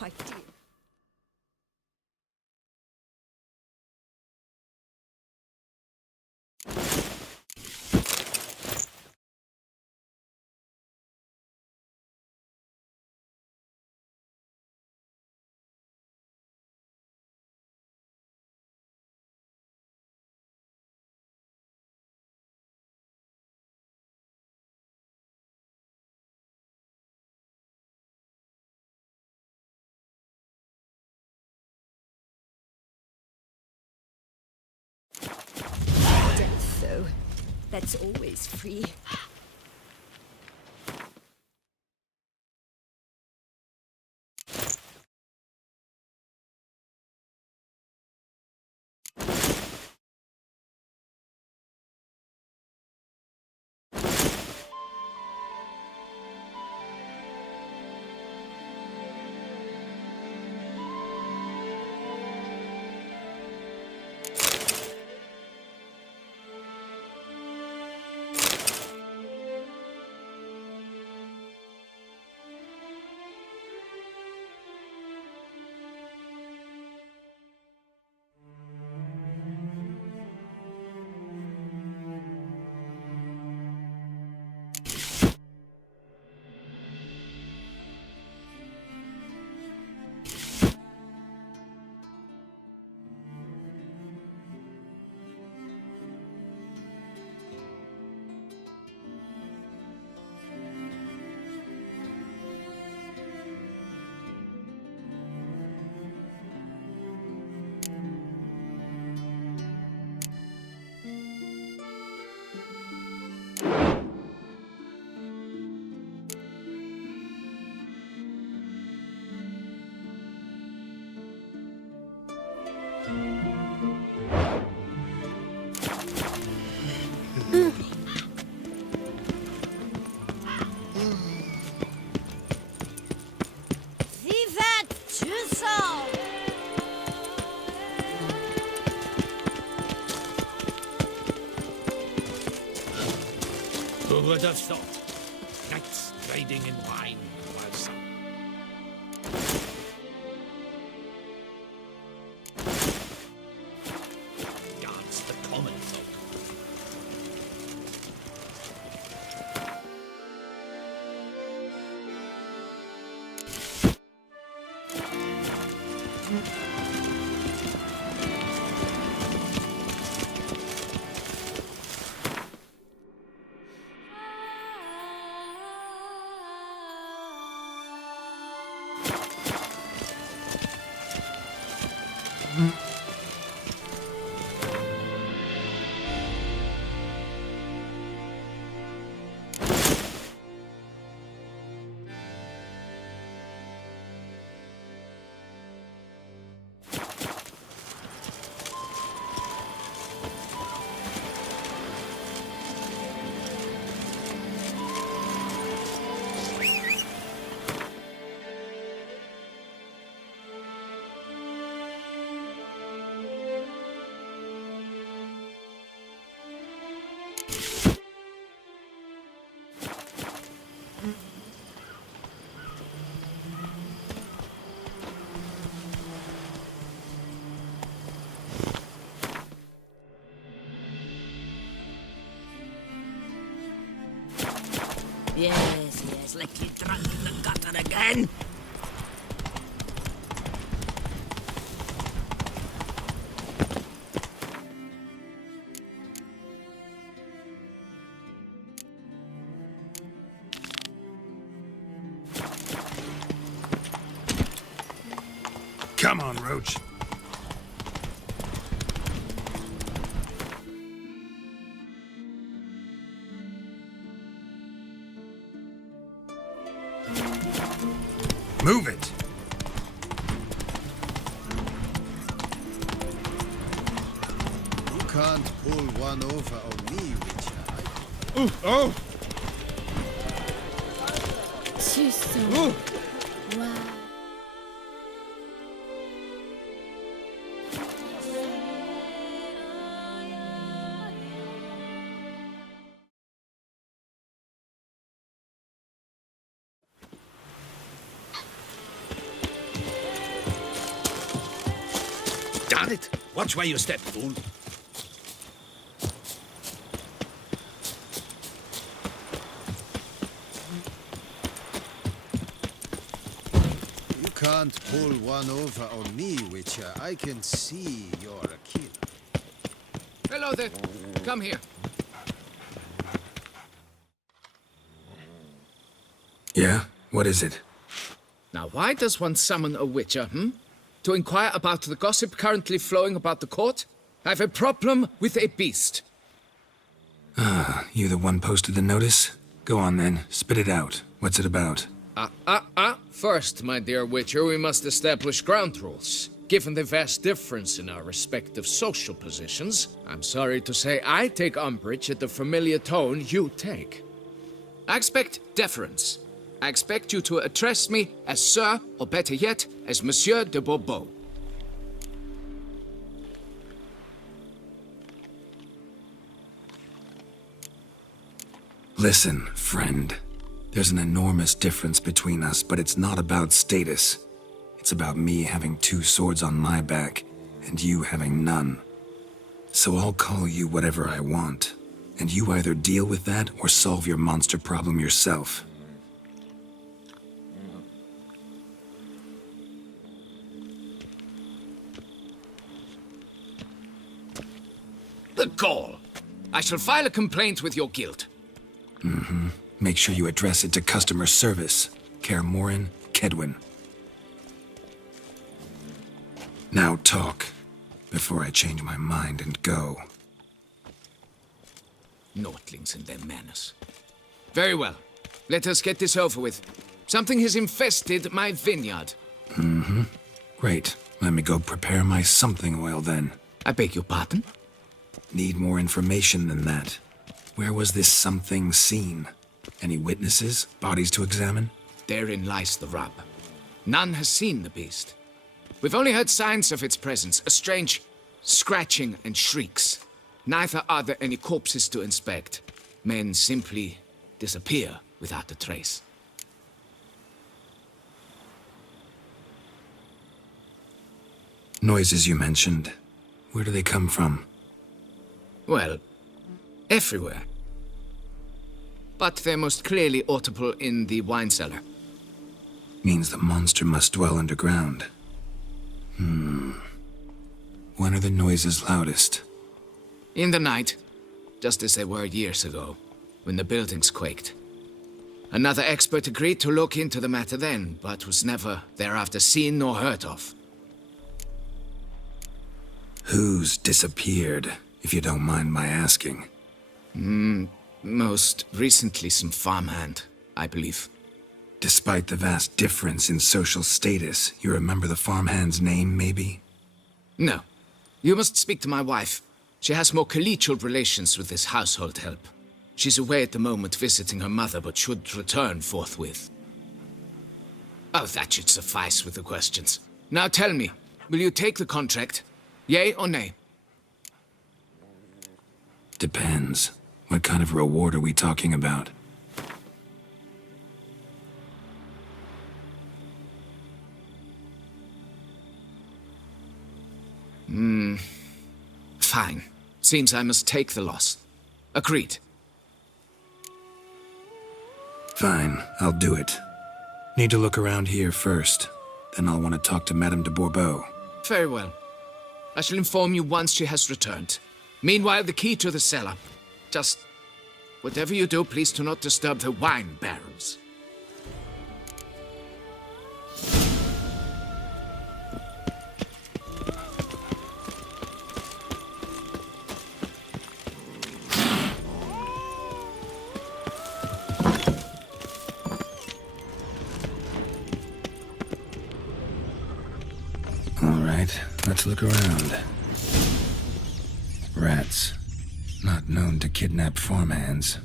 quite dear. Death, though, that's always free. Who would have thought? Knights trading in wine while some... Guards the common folk. Yes, let you drunk in the gutter again. Come on, Roach. Move it! You can't pull one over on me, Richard. Ooh, oh! TUFO. Wow. Darn it! Watch where you step, fool. You can't pull one over on me, Witcher. I can see you're a killer. Hello there. Come here. Yeah? What is it? Now, why does one summon a witcher, To inquire about the gossip currently flowing about the court? I have a problem with a beast. You the one posted the notice? Go on then, spit it out. What's it about? First, my dear witcher, we must establish ground rules. Given the vast difference in our respective social positions, I'm sorry to say I take umbrage at the familiar tone you take. I expect deference. I expect you to address me as Sir, or better yet, as Monsieur de Bourbeau. Listen, friend. There's an enormous difference between us, but it's not about status. It's about me having 2 swords on my back, and you having none. So I'll call you whatever I want, and you either deal with that or solve your monster problem yourself. The gall! I shall file a complaint with your guild. Make sure you address it to customer service. Kaer Morhen, Kedwin. Now talk, before I change my mind and go. Nortlings and their manners. Very well. Let us get this over with. Something has infested my vineyard. Great. Let me go prepare my something oil then. I beg your pardon? Need more information than that. Where was this something seen? Any witnesses? Bodies to examine? Therein lies the rub. None has seen the beast. We've only heard signs of its presence, a strange scratching and shrieks. Neither are there any corpses to inspect. Men simply disappear without a trace. Noises you mentioned. Where do they come from? Well, everywhere. But they're most clearly audible in the wine cellar. Means the monster must dwell underground. When are the noises loudest? In the night, just as they were years ago, when the buildings quaked. Another expert agreed to look into the matter then, but was never thereafter seen nor heard of. Who's disappeared, if you don't mind my asking? Most recently some farmhand, I believe. Despite the vast difference in social status, you remember the farmhand's name, maybe? No. You must speak to my wife. She has more collegial relations with this household help. She's away at the moment visiting her mother, but should return forthwith. Oh, that should suffice with the questions. Now tell me, will you take the contract? Yea or nay? Depends. What kind of reward are we talking about? Fine. Seems I must take the loss. Agreed. Fine, I'll do it. Need to look around here first. Then I'll want to talk to Madame de Bourbeau. Very well. I shall inform you once she has returned. Meanwhile, the key to the cellar. Just whatever you do, please do not disturb the wine barrels. Let's look around. Rats. Not known to kidnap farmhands.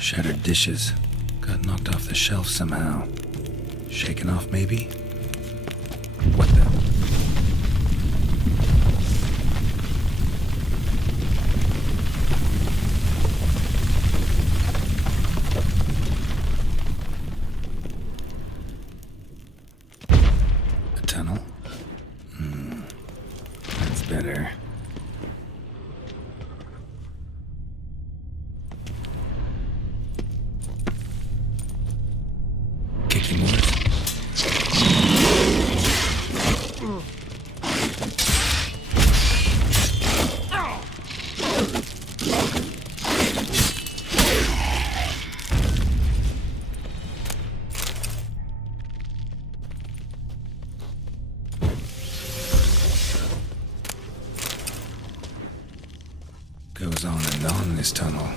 Shattered dishes. Got knocked off the shelf somehow. Shaken off, maybe? What the? A tunnel? better. Kikimores? Goes on and on this tunnel.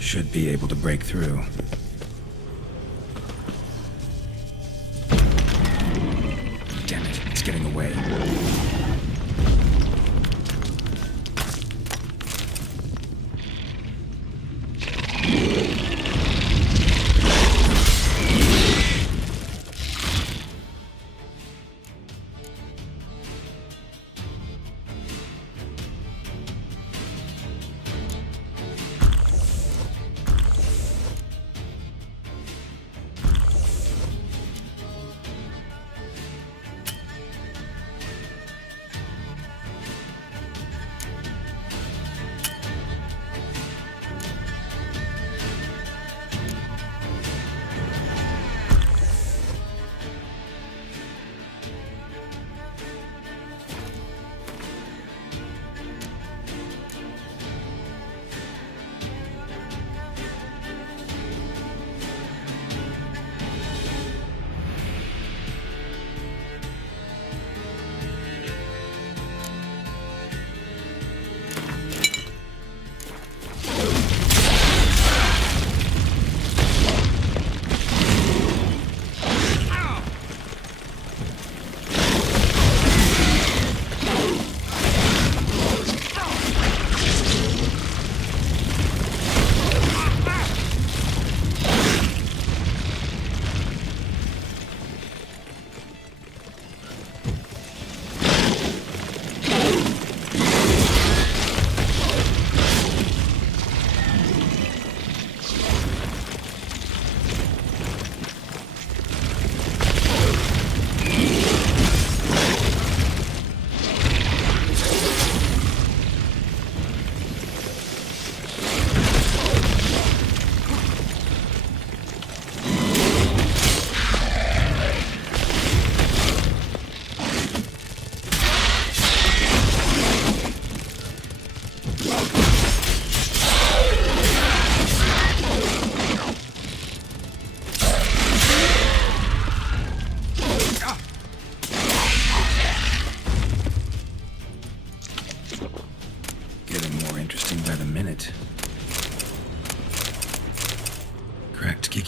Should be able to break through. Damn it, it's getting away.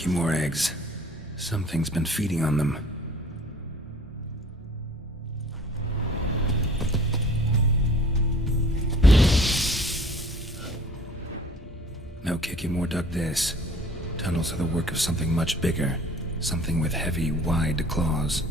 More eggs. Something's been feeding on them. No Kikimore dug this. Tunnels are the work of something much bigger. Something with heavy, wide claws.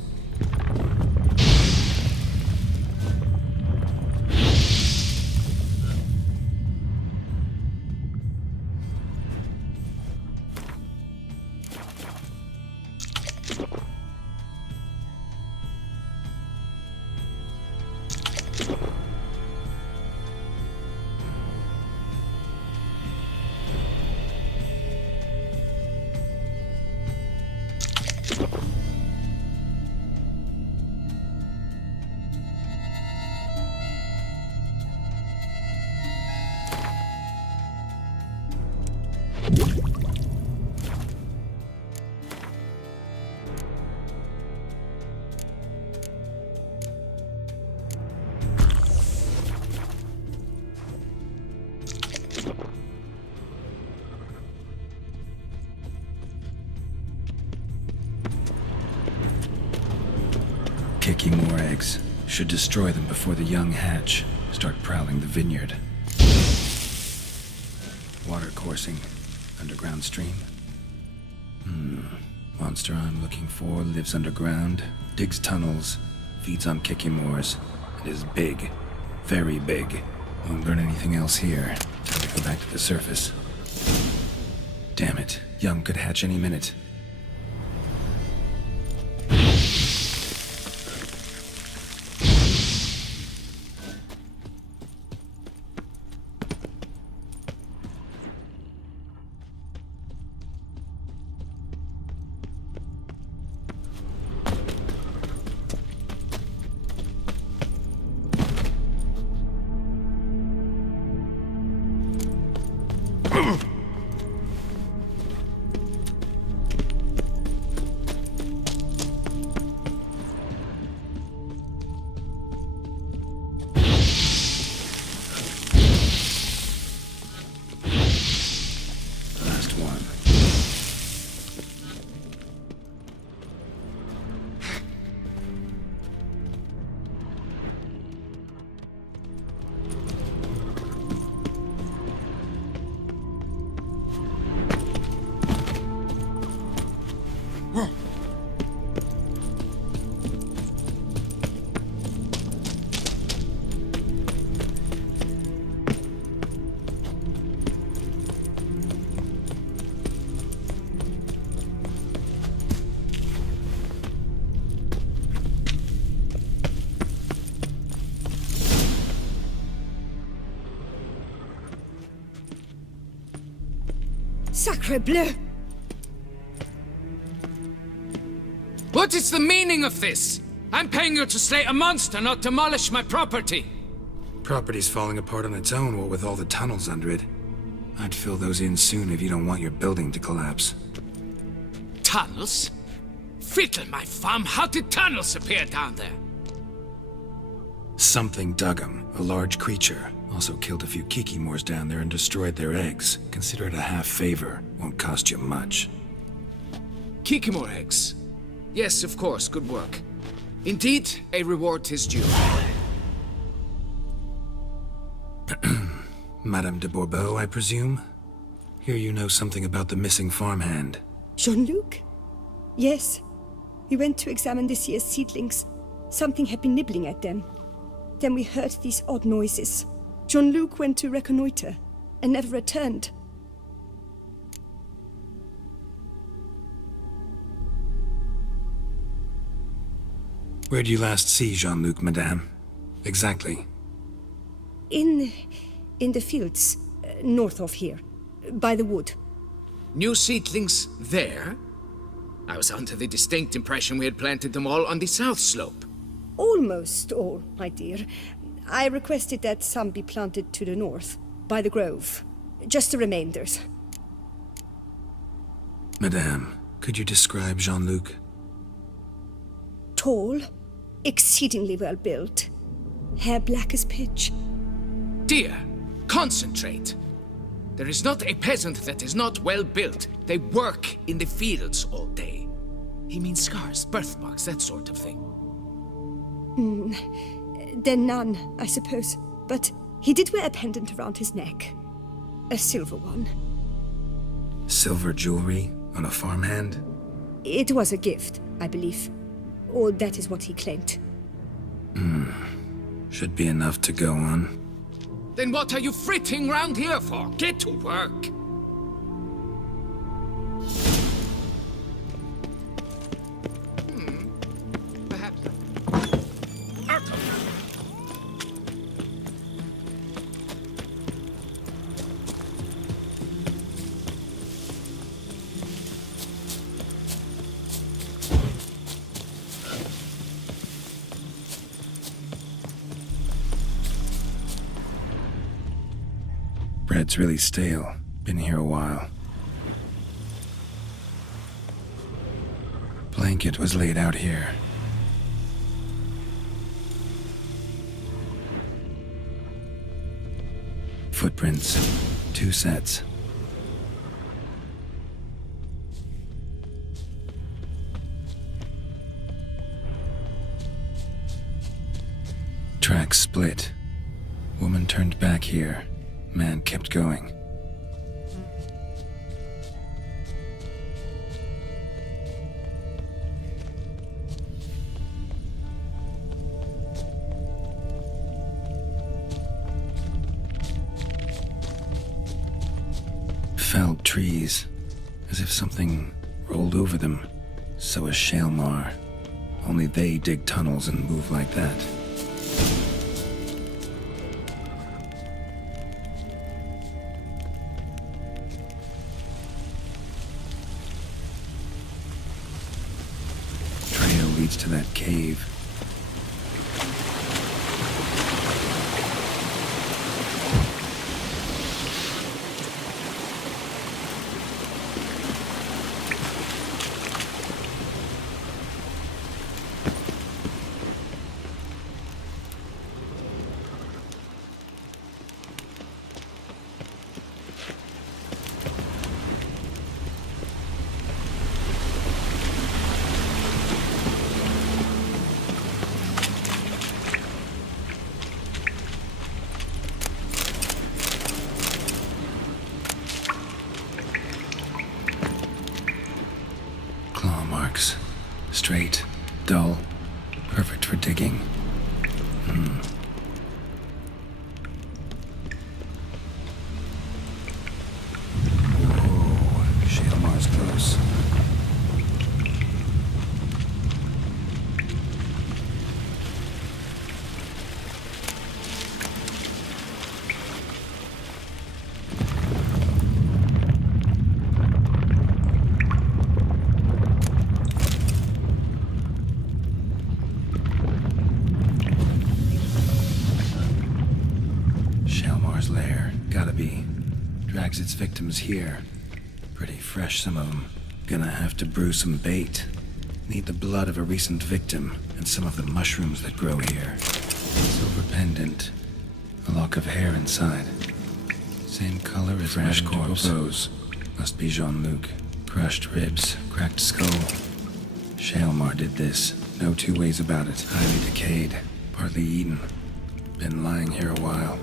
eggs. Should destroy them before the young hatch. Start prowling the vineyard. Water coursing. Underground stream. Monster I'm looking for lives underground, digs tunnels, feeds on kikimores, and is big. Very big. Won't learn anything else here. Time to go back to the surface. Damn it. Young could hatch any minute. Last one. Sacre bleu! What is the meaning of this? I'm paying you to slay a monster, not demolish my property. Property's falling apart on its own, what with all the tunnels under it. I'd fill those in soon if you don't want your building to collapse. Tunnels? Fiddle my farm, how did tunnels appear down there? Something dug 'em. A large creature. Also killed a few kikimores down there and destroyed their eggs. Consider it a half favor. Won't cost you much. Kikimore eggs. Yes, of course, good work. Indeed, a reward is due. Madame de Bourbeau, I presume? Hear you know something about the missing farmhand. Jean-Luc? Yes. We went to examine this year's seedlings. Something had been nibbling at them. Then we heard these odd noises. Jean-Luc went to reconnoiter and never returned. Where'd you last see Jean-Luc, madame? Exactly. In the fields, north of here, by the wood. New seedlings there? I was under the distinct impression we had planted them all on the south slope. Almost all, my dear. I requested that some be planted to the north, by the grove. Just the remainders. Madame, could you describe Jean-Luc? Tall, exceedingly well built. Hair black as pitch. Dear, concentrate. There is not a peasant that is not well built. They work in the fields all day. He means scars, birthmarks, that sort of thing. Then none, I suppose. But he did wear a pendant around his neck. A silver one. Silver jewelry on a farmhand? It was a gift, I believe. Or that is what he claimed. Should be enough to go on. Then what are you fritting round here for? Get to work! Perhaps... Out of here! Bread's really stale. Been here a while. Blanket was laid out here. Footprints. 2 sets. Tracks split. Woman turned back here. Man kept going. Felled trees, as if something rolled over them. So is Shalmar. Only they dig tunnels and move like that. Trail leads to that cave. Claw marks. Straight, dull, perfect for digging. Whoa, Shalmar's close. Shalmar's lair, gotta be. Drags its victims here. Pretty fresh, some of them. Gonna have to brew some bait. Need the blood of a recent victim and some of the mushrooms that grow here. Silver pendant. A lock of hair inside. Same color as fresh corpse. Must be Jean-Luc. Crushed ribs, cracked skull. Shalmar did this. No two ways about it. Highly decayed. Partly eaten. Been lying here a while.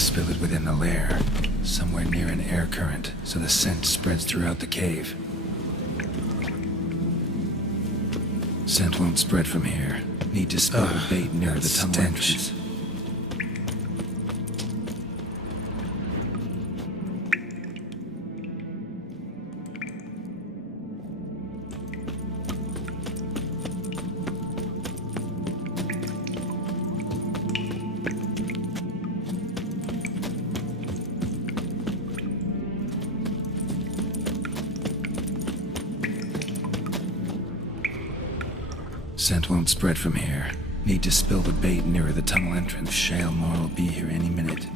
spill it within the lair, somewhere near an air current, so the scent spreads throughout the cave. Scent won't spread from here. Need to spill the bait near the tunnel entrance. Scent won't spread from here. Need to spill the bait nearer the tunnel entrance. Shale Moore will be here any minute.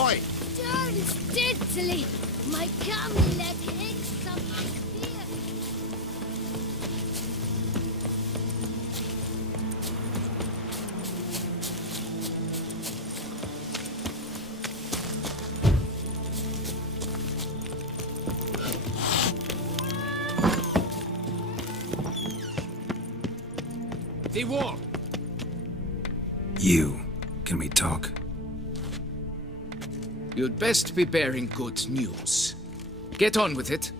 Oi! Don't steadily, my coming leg aches some fear. The wall. You. Can we talk? You'd best be bearing good news. Get on with it.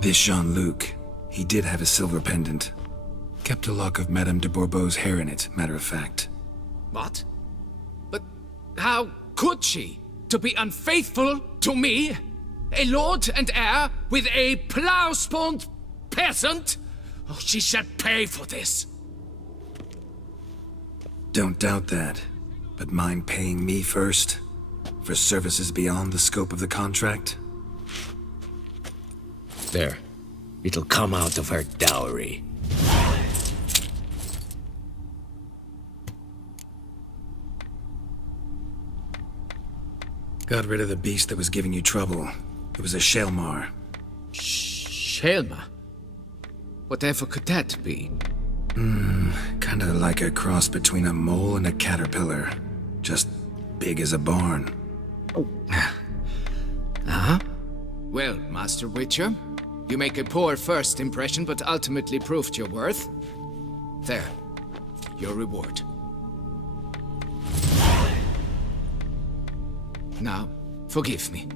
This Jean-Luc, he did have a silver pendant. Kept a lock of Madame de Bourbeau's hair in it, matter of fact. What? But how could she? To be unfaithful to me? A lord and heir with a plow-spawned peasant? Oh, she shall pay for this. Don't doubt that. But mind paying me first? For services beyond the scope of the contract? There. It'll come out of her dowry. Got rid of the beast that was giving you trouble. It was a Shelmar. Shelma? Whatever could that be? Kinda like a cross between a mole and a caterpillar. Just big as a barn. Well, Master Witcher, you make a poor first impression, but ultimately proved your worth. There. Your reward. Now, forgive me.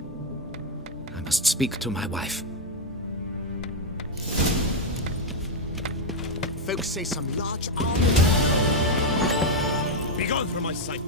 I must speak to my wife. Folks say some large army. Begone from my sight.